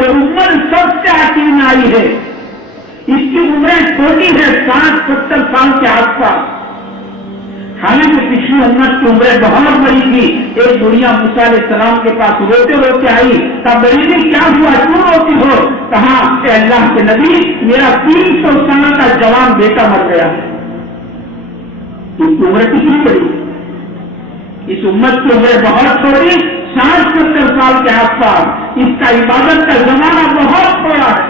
یہ عمر سب سے حکیم آئی ہے، اس کی عمریں چھوٹی ہے 60-70 سال کے آس پاس، حالانکہ پچھلی امت کی عمریں بہت بڑی تھی۔ ایک بڑھیا موسیٰ علیہ السلام کے پاس روتے روتے آئی، کہا بڑی کیا ہوا کیوں روتی ہو؟ کہا کہ اللہ کے نبی میرا 300 سال کا جوان بیٹا مر گیا ہے۔ اس کی عمر کتنی بڑی؟ اس امت کی عمر بہت چھوٹی، 60-70 سال کے آس پاس، اس کا عبادت کا زمانہ بہت تھوڑا ہے۔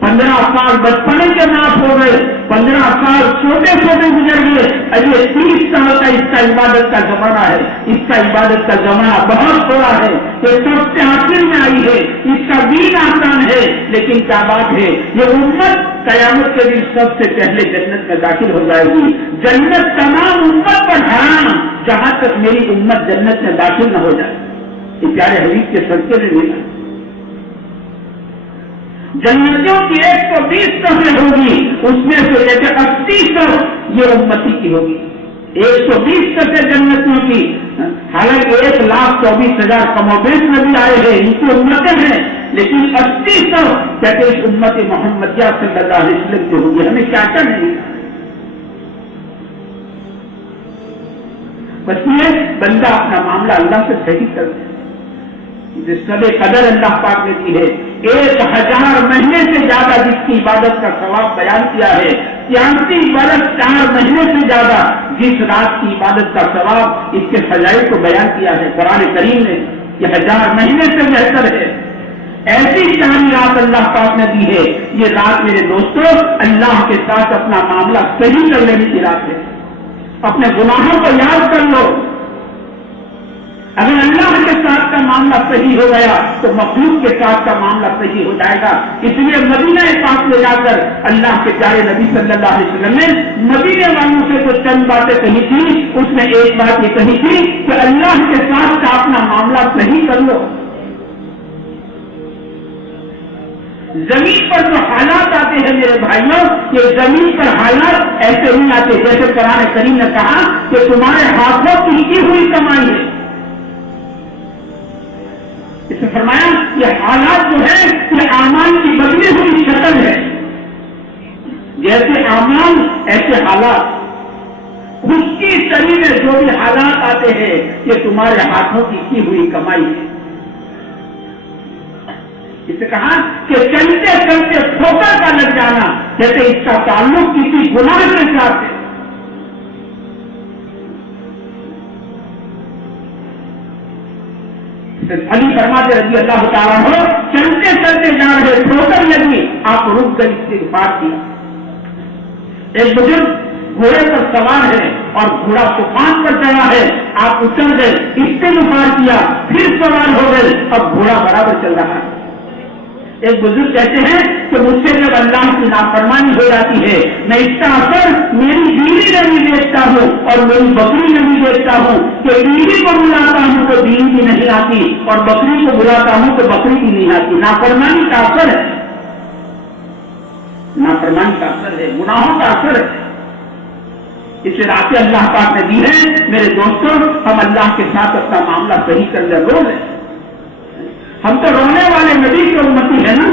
15 سال بچپنے کے معاف ہو گئے، 15 سال چھوٹے چھوٹے گزر گئے، ابھی 30 سال کا اس کا عبادت کا زمانہ ہے۔ اس کا عبادت کا زمانہ بہت تھوڑا ہے، یہ سب سے آخر میں آئی ہے، اس کا دین آسان ہے، لیکن کیا بات ہے، یہ امت قیامت کے دن سب سے پہلے جنت میں داخل ہو جائے گی۔ جنت تمام امت پر حرام جہاں تک میری امت جنت میں داخل نہ ہو جائے۔ یہ پیارے حدیث کے صدقے میں ملا، جنتوں کی 120 صفیں ہوگی، اس میں سے 80 صف یہ امتی کی ہوگی۔ 120 صفیں جنتوں کی، حالانکہ 1,24,000 کم و بیش نبی آئے ہیں، ان کی امتیں ہیں، لیکن 80 صف کہتے اس امت محمدیہ صلی اللہ علیہ وسلم کی ہوگی۔ ہمیں کیا کیا نہیں، بس یہ بندہ اپنا معاملہ اللہ سے صحیح کر دے۔ جس سب قدر اللہ پاک نے دی ہے، 1000 مہینے سے زیادہ جس کی عبادت کا ثواب بیان کیا ہے، 83 برس 4 مہینے سے زیادہ جس رات کی عبادت کا ثواب، اس کے فضائل کو بیان کیا ہے قرآن کریم نے۔ یہ 1000 مہینے سے بہتر ہے۔ ایسی چاند رات اللہ پاک نے دی ہے، یہ رات میرے دوستوں اللہ کے ساتھ اپنا معاملہ صحیح کر لینے کی رات ہے۔ اپنے گناہوں کو یاد کر لو، اگر اللہ کے ساتھ کا معاملہ صحیح ہو گیا تو مخلوق کے ساتھ کا معاملہ صحیح ہو جائے گا۔ اس لیے مدینہ پاک لے جا کر اللہ کے پیارے نبی صلی اللہ علیہ وسلم نے مدینے والوں سے تو چند باتیں کہی تھی، اس میں ایک بات یہ کہی تھی کہ اللہ کے ساتھ کا اپنا معاملہ صحیح کر لو۔ زمین پر جو حالات آتے ہیں میرے بھائیوں، یہ زمین پر حالات ایسے نہیں آتے جیسے قرآن کریم نے کہا کہ تمہارے ہاتھوں کی ہوئی کمائی ہے۔ اس نے فرمایا یہ حالات جو ہے یہ اعمال کی بدلی ہوئی شکل ہے، جیسے اعمال ایسے حالات، خود کی شریر میں جو بھی حالات آتے ہیں یہ تمہارے ہاتھوں کی ہوئی کمائی ہے۔ اس نے کہا کہ چلتے چلتے ٹھوکر کا لگ جانا، جیسے اس کا تعلق کسی گناہ کے ساتھ ہے۔ علی فرماتے رضی اللہ تعالیٰ عنہ، چلتے چلتے جا رہے ٹھوکر لگی، آپ رک کر استغفار کیا۔ ایک بزرگ گھوڑے پر سوار ہے اور گھوڑا طوفان پر چڑھا ہے، آپ اتر گئے، استغفار کیا، پھر سوار ہو گئے، اب گھوڑا برابر چل رہا ہے۔ ایک بزرگ کہتے ہیں کہ مجھ سے جب اللہ کی نافرمانی ہو جاتی ہے، میں اس کا اثر میری بیوی میں بھی دیکھتا ہوں اور میری بکری میں بھی دیکھتا ہوں کہ بیوی کو بلاتا ہوں تو بیوی بھی نہیں آتی اور بکری کو بلاتا ہوں تو بکری بھی نہیں آتی۔ نافرمانی کا اثر ہے، نافرمانی کا اثر ہے، گناہوں کا اثر ہے۔ اسے راتیں اللہ پاک نے دی ہے میرے دوستوں، ہم اللہ کے ساتھ اپنا معاملہ صحیح کر لیں۔ رو لیں، ہم تو رونے والے نبی کی امتی ہے نا،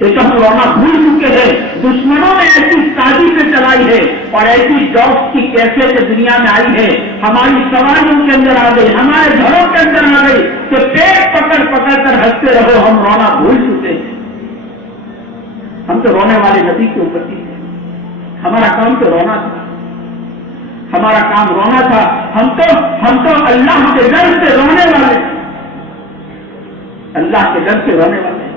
ایک ہم رونا بھول چکے ہیں۔ دشمنوں نے ایسی سازشیں چلائی ہے اور ایسی جابس کی کیفیت دنیا میں آئی ہے، ہماری سواریوں کے اندر آ گئی، ہمارے گھروں کے اندر آ گئی کہ پیٹ پکڑ پکڑ کر ہنستے رہو، ہم رونا بھول چکے ہیں۔ ہم تو رونے والے نبی کی امتی ہیں، ہمارا کام تو رونا تھا، ہمارا کام رونا تھا۔ ہم تو اللہ کے ڈر سے رونے والے، اللہ کے ڈر سے رونے والے۔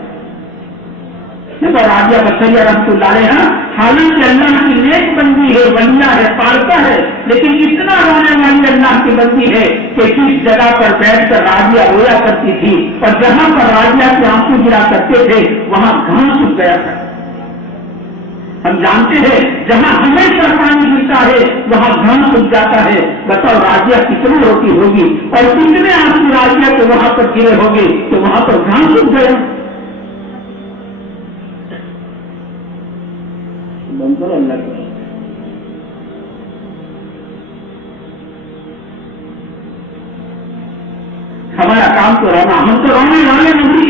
دیکھو راجیہ بسریہ رحمۃ اللہ علیہ، حالانکہ اللہ کی نیک بندی ہے، بندہ ہے، پالتا ہے، لیکن اتنا رونے والی اللہ کی بندی ہے کہ کس جگہ پر بیٹھ کر راجیہ رویا کرتی تھی اور جہاں پر راجیہ کے آنسو گرا کرتے تھے وہاں گھاس سوکھ گیا تھا۔ ہم جانتے ہیں جہاں ہمیشہ پانی گرتا ہے وہاں گھاس سوکھ جاتا ہے۔ بتاؤ راجیہ کتنی روتی ہوگی اور کتنے آنسو راجیہ کے وہاں پر گرے ہوگے کہ وہاں پر گھاس سوکھ گیا۔ اللہ کا ہمارا کام تو رونا، ہم تو رونے والے نبی